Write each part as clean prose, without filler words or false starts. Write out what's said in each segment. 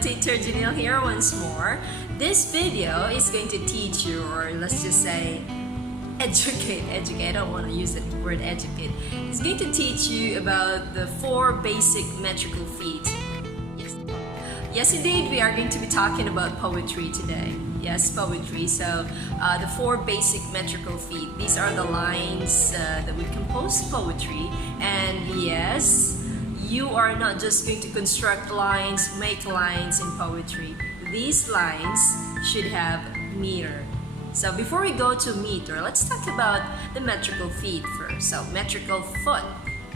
Teacher Janelle here once more. This video is going to teach you, or let's just say educate, I don't want to use the word educate. It's going to teach you about the 4 basic metrical feet. Yes, indeed, we are going to be talking about poetry today. Yes, poetry. So the 4 basic metrical feet. These are the lines that we compose poetry. And yes, you are not just going to construct lines, make lines in poetry. These lines should have meter. So before we go to meter, let's talk about the metrical feet first. So metrical foot.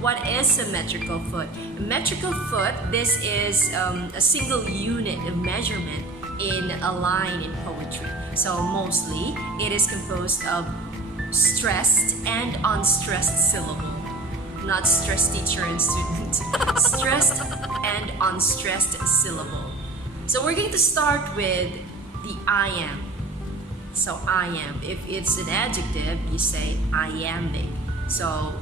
What is a metrical foot? A metrical foot, this is a single unit of measurement in a line in poetry. So mostly, it is composed of stressed and unstressed syllable. Not stressed teacher and student. Stressed and unstressed syllable. So we're going to start with the iamb. So iamb, if it's an adjective, you say iambic. So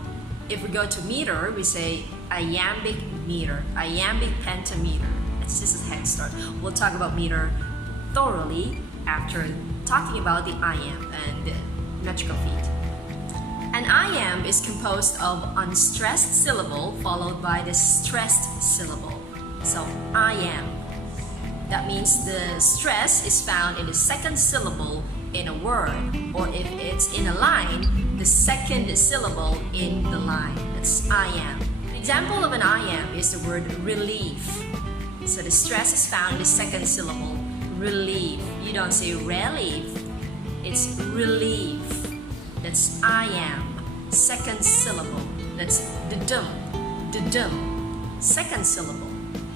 if we go to meter, we say iambic meter, iambic pentameter. It's just a head start. We'll talk about meter thoroughly after talking about the iamb and the metrical feet. An iamb is composed of unstressed syllable followed by the stressed syllable. So iamb. That means the stress is found in the second syllable in a word, or if it's in a line, the second syllable in the line. That's iamb. An example of an iamb is the word relief. So the stress is found in the second syllable, relief. You don't say relief, it's relief. That's iamb, second syllable. That's the second syllable.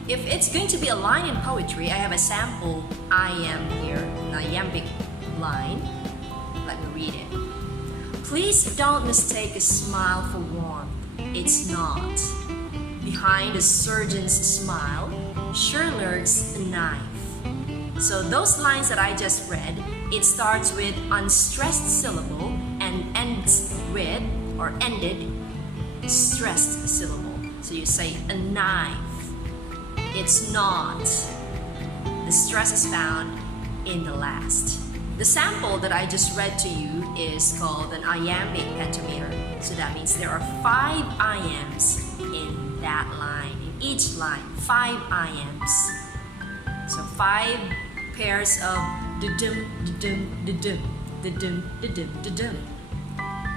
If it's going to be a line in poetry, I have a sample iamb here, an iambic line. Let me read it. Please don't mistake a smile for warmth. It's not. Behind a surgeon's smile sure lurks a knife. So those lines that I just read, it starts with unstressed syllable and ends with, or ended, stressed syllable. So you say a knife. It's not. The stress is found in the last. The sample that I just read to you is called an iambic pentameter. So that means there are 5 iambs in that line. In each line, 5 iambs. So 5 pairs of da-dum, da-dum, da-dum, da-dum, da-dum, da-dum.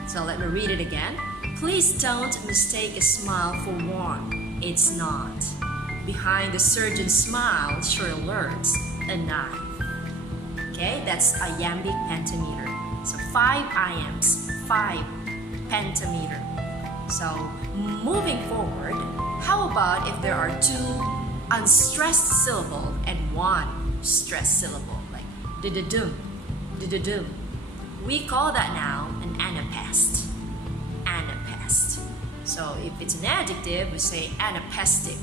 So let me read it again. Please don't mistake a smile for warmth. It's not. Behind the surgeon's smile sure lurks a knife. Okay, that's iambic pentameter. So 5 iambs, 5 pentameter. So moving forward, how about if there are 2 unstressed syllable and 1 stressed syllable, like da-da-dum, da-da-dum. We call that now an anapest. Anapest. So if it's an adjective, we say anapestic.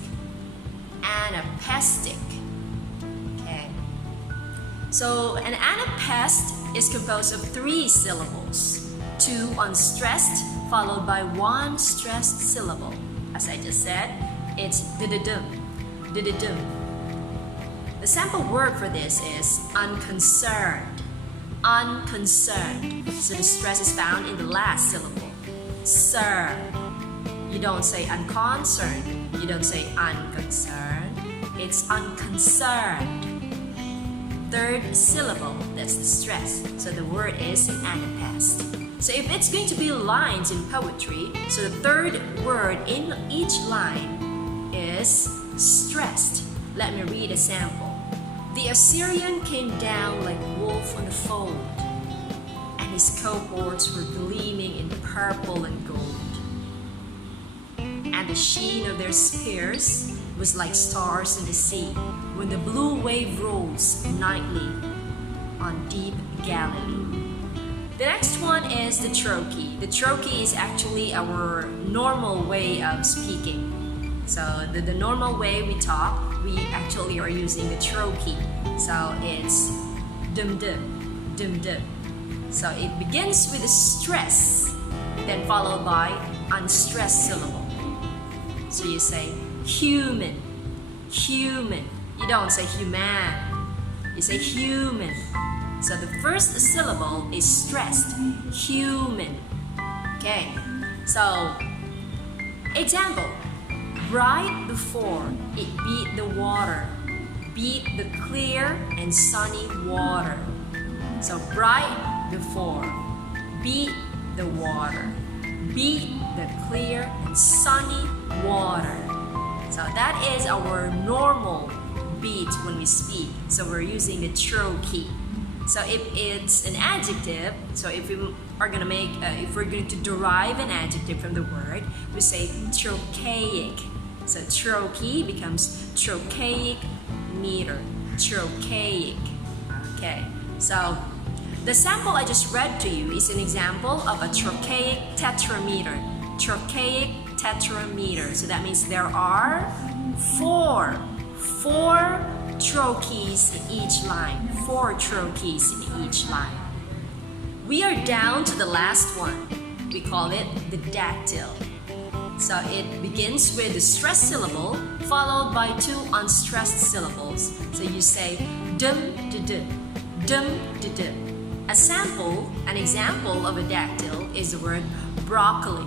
Anapestic. Okay. So an anapest is composed of 3 syllables. 2 unstressed followed by 1 stressed syllable. As I just said, it's da-da-dum, da-da-dum. The sample word for this is unconcerned. Unconcerned. So the stress is found in the last syllable. Sir. You don't say unconcerned. You don't say unconcerned. It's unconcerned. 3rd syllable, that's the stress. So the word is anapest. So if it's going to be lines in poetry, so the 3rd word in each line is stressed. Let me read a sample. The Assyrian came down like wolf on a fold, and his cohorts were gleaming in purple and gold. And the sheen of their spears was like stars in the sea when the blue wave rolls nightly on deep Galilee. The next one is the trochee. The trochee is actually our normal way of speaking. So the normal way we talk, we actually are using the trochee. So it's dum-dum, dum-dum. So it begins with a stress, then followed by unstressed syllable. So you say human, human, You don't say human, you say human. So the first syllable is stressed, human. Okay, so example, right before it beat the water, beat the clear and sunny water. So right before, beat the water, beat the clear and sunny water. So that is our normal beat when we speak. So we're using the trochee. So if it's an adjective, so if we are gonna make, if we're going to derive an adjective from the word, we say trochaic. So trochee becomes trochaic meter, trochaic. Okay, so the sample I just read to you is an example of a trochaic tetrameter. Trochaic tetrameter. So that means there are four trochees in each line. 4 trochees in each line. We are down to the last one. We call it the dactyl. So it begins with the stressed syllable followed by 2 unstressed syllables. So you say dum da da, dum da da. An example of a dactyl is the word broccoli.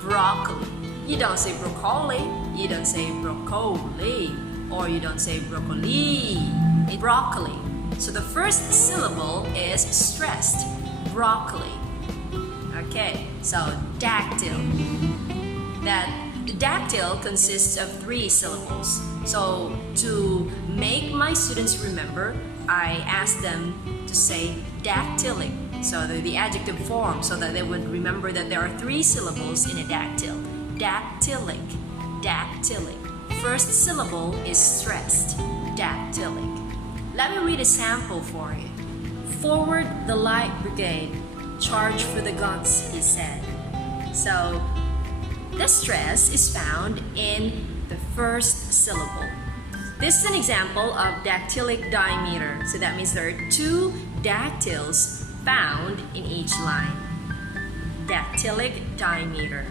Broccoli. You don't say broccoli, you don't say broccoli, or you don't say broccoli. It's broccoli. So the first syllable is stressed, broccoli. Okay, so dactyl. The dactyl consists of 3 syllables. So to make my students remember, I asked them to say dactylic. So the adjective form, so that they would remember that there are 3 syllables in a dactyl. Dactylic, dactylic. First syllable is stressed, dactylic. Let me read a sample for you. Forward the light brigade, charge for the guns, he said. So the stress is found in the first syllable. This is an example of dactylic diameter. So that means there are 2 dactyls found in each line. Dactylic diameter.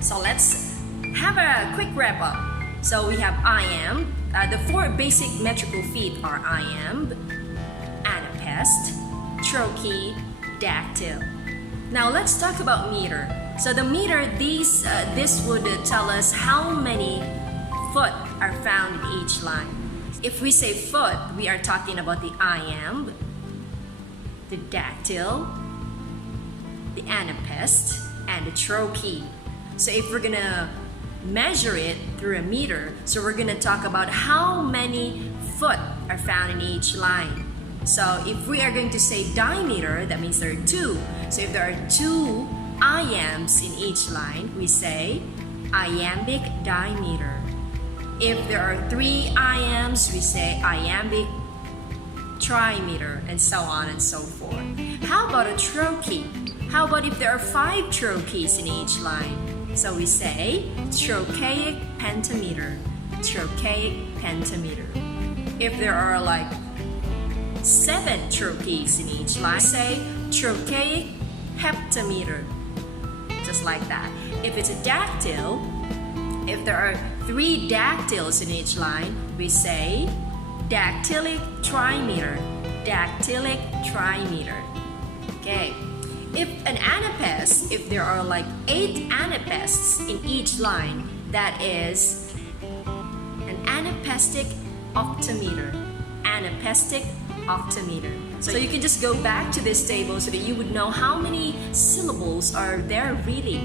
So let's have a quick wrap up. So we have Iamb. The 4 basic metrical feet are Iamb, Anapest, Trochee, Dactyl. Now let's talk about meter. So the meter, this would tell us how many foot are found in each line. If we say foot, we are talking about the Iamb, the Dactyl, the Anapest, and the Trochee. So if we're gonna measure it through a meter, so we're gonna talk about how many foot are found in each line. So if we are going to say diameter, that means there are 2. So if there are 2 iambs in each line, we say iambic diameter. If there are 3 iambs, we say iambic trimeter, and so on and so forth. How about a trochee? How about if there are 5 trochees in each line? So we say trochaic pentameter, trochaic pentameter. If there are like 7 trochees in each line, say trochaic heptameter, just like that. If it's a dactyl, if there are 3 dactyls in each line, we say dactylic trimeter, dactylic trimeter. Okay. If an anapest, if there are like 8 anapests in each line, that is an anapestic octameter. Anapestic octameter. So you can just go back to this table so that you would know how many syllables are there really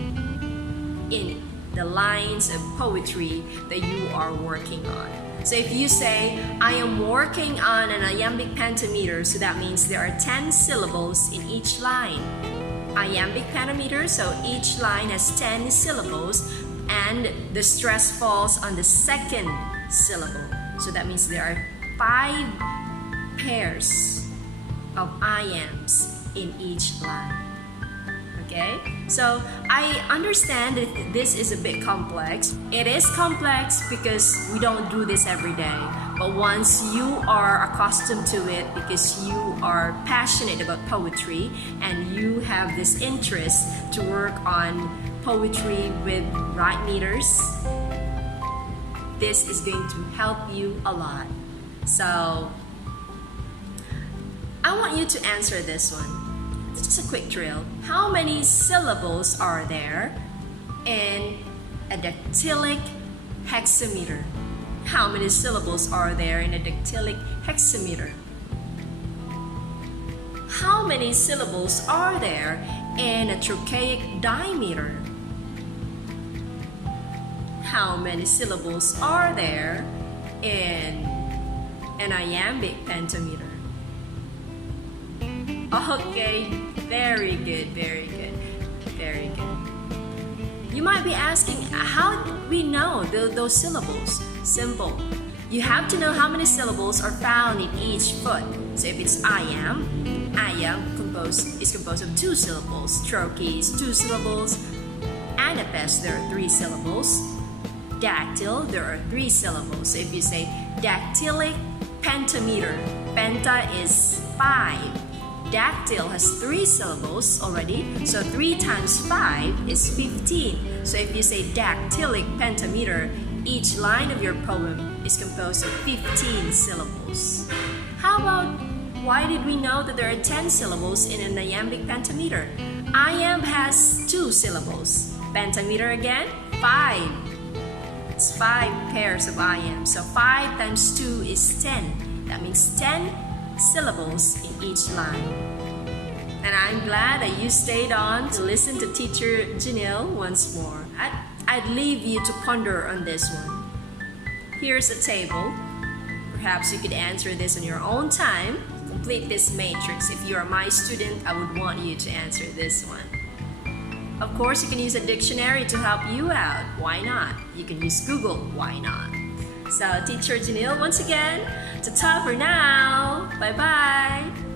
in the lines of poetry that you are working on. So if you say, I am working on an iambic pentameter, so that means there are 10 syllables in each line. Iambic pentameter, so each line has 10 syllables and the stress falls on the second syllable. So that means there are 5 pairs of iambs in each line. Okay, so I understand that this is a bit complex. It is complex because we don't do this every day. But once you are accustomed to it because you are passionate about poetry and you have this interest to work on poetry with right meters, this is going to help you a lot. So I want you to answer this one. It's just a quick drill. How many syllables are there in a dactylic hexameter? How many syllables are there in a dactylic hexameter? How many syllables are there in a trochaic diameter? How many syllables are there in an iambic pentameter? Okay, very good, very good, very good. You might be asking, how do we know those syllables? Simple. You have to know how many syllables are found in each foot. So if it's Iamb is composed of 2 syllables. Trochee is 2 syllables. Anapest, there are 3 syllables. Dactyl, there are 3 syllables. So if you say dactylic pentameter, penta is 5. Dactyl has 3 syllables already, so 3 times 5 is 15. So if you say dactylic pentameter, each line of your poem is composed of 15 syllables. How about, why did we know that there are 10 syllables in an iambic pentameter? Iamb has 2 syllables. Pentameter again, 5. It's 5 pairs of iamb. So 5 times 2 is 10. That means 10 syllables in each line. And I'm glad that you stayed on to listen to Teacher Janelle once more. I'd leave you to ponder on this one. Here's a table. Perhaps you could answer this on your own time. Complete this matrix. If you are my student, I would want you to answer this one. Of course, you can use a dictionary to help you out. Why not? You can use Google. Why not? So, Teacher Janelle once again, ta-ta for now. Bye-bye.